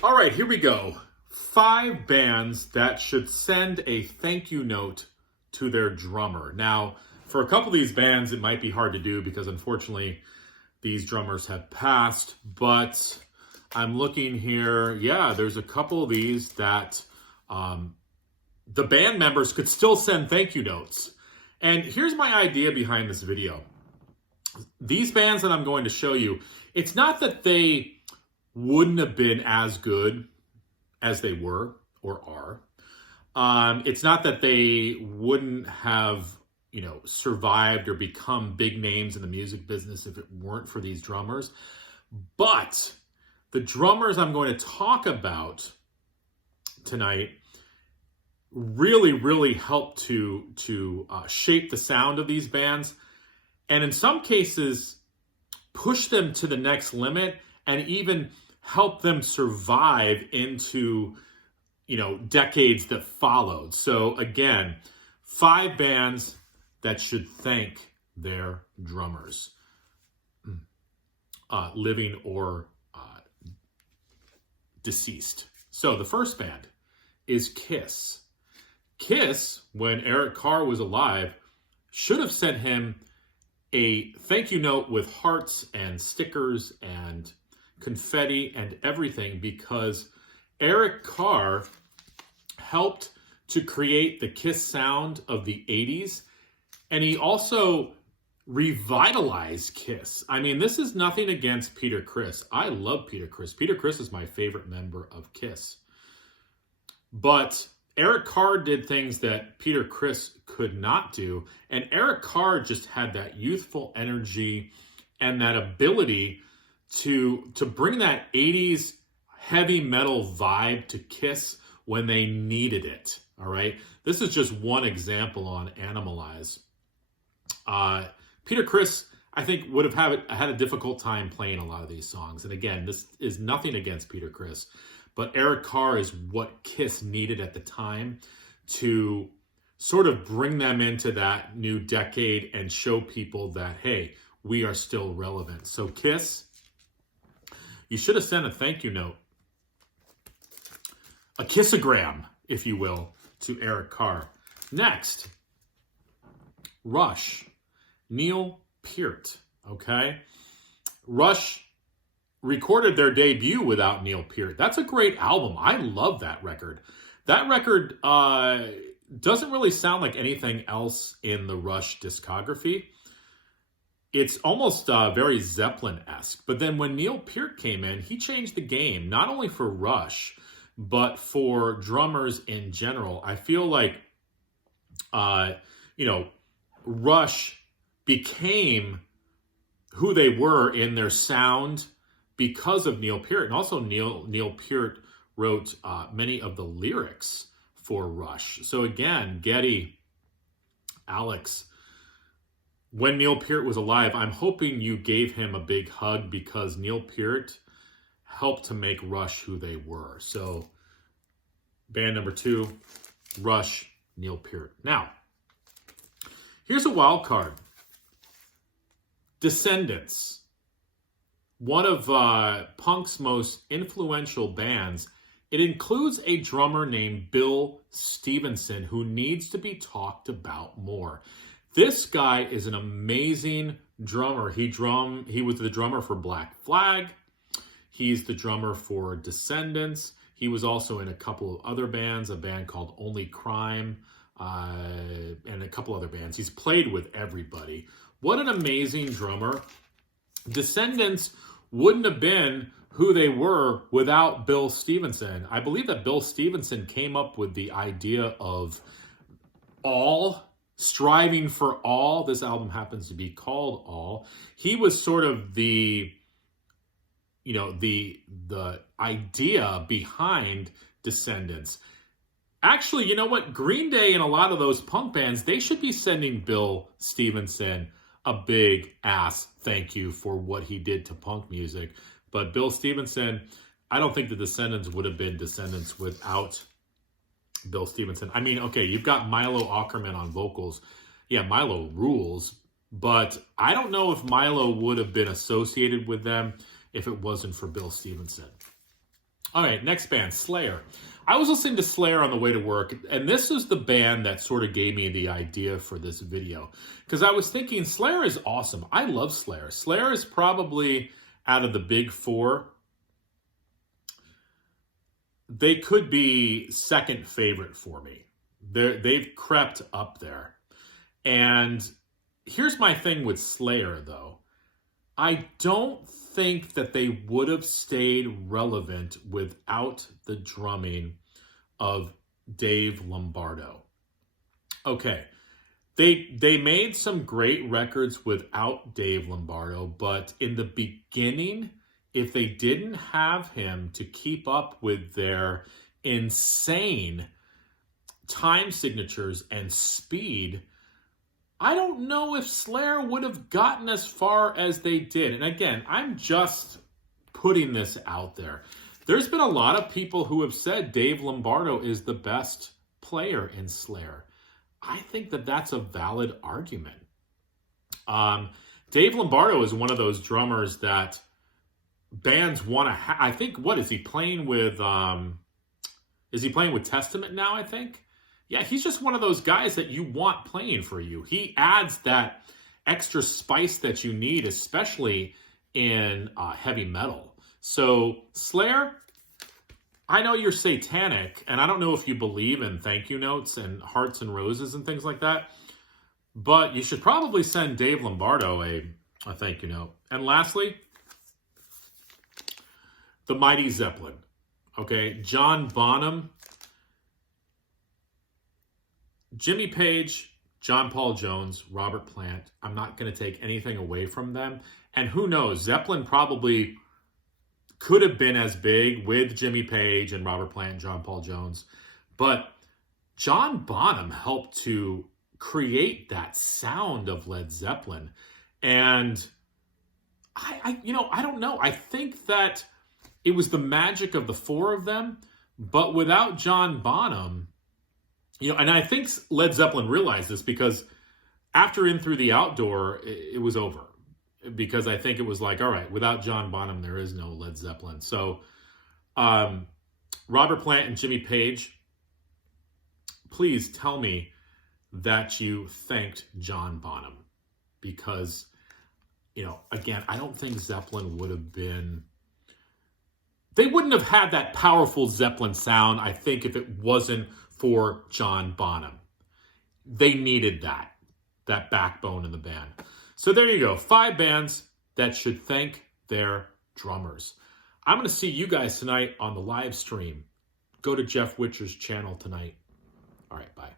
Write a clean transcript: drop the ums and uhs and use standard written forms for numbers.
All right, here we go. 5 bands that should send a thank you note to their drummer. Now, for a couple of these bands, it might be hard to do because unfortunately these drummers have passed, but I'm looking here. Yeah, there's a couple of these that the band members could still send thank you notes. And here's my idea behind this video. These bands that I'm going to show you, it's not that they wouldn't have been as good as they were or are. It's not that they wouldn't have, survived or become big names in the music business if it weren't for these drummers. But the drummers I'm going to talk about tonight really, really helped to shape the sound of these bands, and in some cases push them to the next limit and even help them survive into decades that followed. So again, 5 bands that should thank their drummers, living or deceased. So the first band is Kiss. Kiss, when Eric Carr was alive, should have sent him a thank you note with hearts and stickers and confetti and everything, because Eric Carr helped to create the Kiss sound of the 80s, and he also revitalized Kiss. I mean, this is nothing against Peter Criss. I love Peter Criss. Peter Criss is my favorite member of Kiss. But Eric Carr did things that Peter Criss could not do, and Eric Carr just had that youthful energy and that ability to bring that 80s heavy metal vibe to Kiss when they needed it. All right, this is just one example on Animalize. Peter Criss, I think, would have had a difficult time playing a lot of these songs. And again, this is nothing against Peter Criss, but Eric Carr is what Kiss needed at the time to sort of bring them into that new decade and show people that, hey, we are still relevant. So Kiss, you should have sent a thank you note, a kissogram, if you will, to Eric Carr. Next, Rush, Neil Peart, okay? Rush recorded their debut without Neil Peart. That's a great album. I love that record. That record doesn't really sound like anything else in the Rush discography. It's almost very Zeppelin-esque. But then when Neil Peart came in, he changed the game, not only for Rush, but for drummers in general. I feel like, Rush became who they were in their sound because of Neil Peart. And also Neil Peart wrote many of the lyrics for Rush. So again, Geddy, Alex, when Neil Peart was alive, I'm hoping you gave him a big hug, because Neil Peart helped to make Rush who they were. So band number 2, Rush, Neil Peart. Now, here's a wild card. Descendants, one of punk's most influential bands. It includes a drummer named Bill Stevenson, who needs to be talked about more. This guy is an amazing drummer. He was the drummer for Black Flag. He's the drummer for Descendants. He was also in a couple of other bands, a band called Only Crime, and a couple other bands. He's played with everybody. What an amazing drummer. Descendants wouldn't have been who they were without Bill Stevenson. I believe that Bill Stevenson came up with the idea of all, striving for all. This album happens to be called All. He was sort of the idea behind Descendants. Actually, you know what? Green Day and a lot of those punk bands, they should be sending Bill Stevenson a big ass thank you for what he did to punk music. But Bill Stevenson, I don't think the Descendants would have been Descendants without Bill Stevenson. I mean, okay, you've got Milo Aukerman on vocals. Yeah, Milo rules, but I don't know if Milo would have been associated with them if it wasn't for Bill Stevenson. All right, next band, Slayer. I was listening to Slayer on the way to work, and this is the band that sort of gave me the idea for this video. Because I was thinking, Slayer is awesome. I love Slayer. Slayer is probably, out of the big four, they could be second favorite for me. They've crept up there. And here's my thing with Slayer, though. I don't think that they would have stayed relevant without the drumming of Dave Lombardo. Okay, they made some great records without Dave Lombardo, but in the beginning, if they didn't have him to keep up with their insane time signatures and speed, I don't know if Slayer would have gotten as far as they did. And again, I'm just putting this out there. There's been a lot of people who have said Dave Lombardo is the best player in Slayer. I think that that's a valid argument. Dave Lombardo is one of those drummers that bands want to have. I think, what is he playing with? Is he playing with Testament now, I think? Yeah, he's just one of those guys that you want playing for you. He adds that extra spice that you need, especially in heavy metal. So, Slayer, I know you're satanic, and I don't know if you believe in thank you notes and hearts and roses and things like that, but you should probably send Dave Lombardo a thank you note. And lastly, the Mighty Zeppelin. Okay, John Bonham, Jimmy Page, John Paul Jones, Robert Plant. I'm not going to take anything away from them. And who knows, Zeppelin probably could have been as big with Jimmy Page and Robert Plant and John Paul Jones. But John Bonham helped to create that sound of Led Zeppelin. And I don't know. I think that it was the magic of the four of them. But without John Bonham, and I think Led Zeppelin realized this, because after In Through the Outdoor, it was over. Because I think it was like, all right, without John Bonham, there is no Led Zeppelin. So Robert Plant and Jimmy Page, please tell me that you thanked John Bonham. Because, again, I don't think Zeppelin would have been... They wouldn't have had that powerful Zeppelin sound, I think, if it wasn't for John Bonham. They needed that backbone in the band. So there you go. 5 bands that should thank their drummers. I'm going to see you guys tonight on the live stream. Go to Jeff Witcher's channel tonight. All right, bye.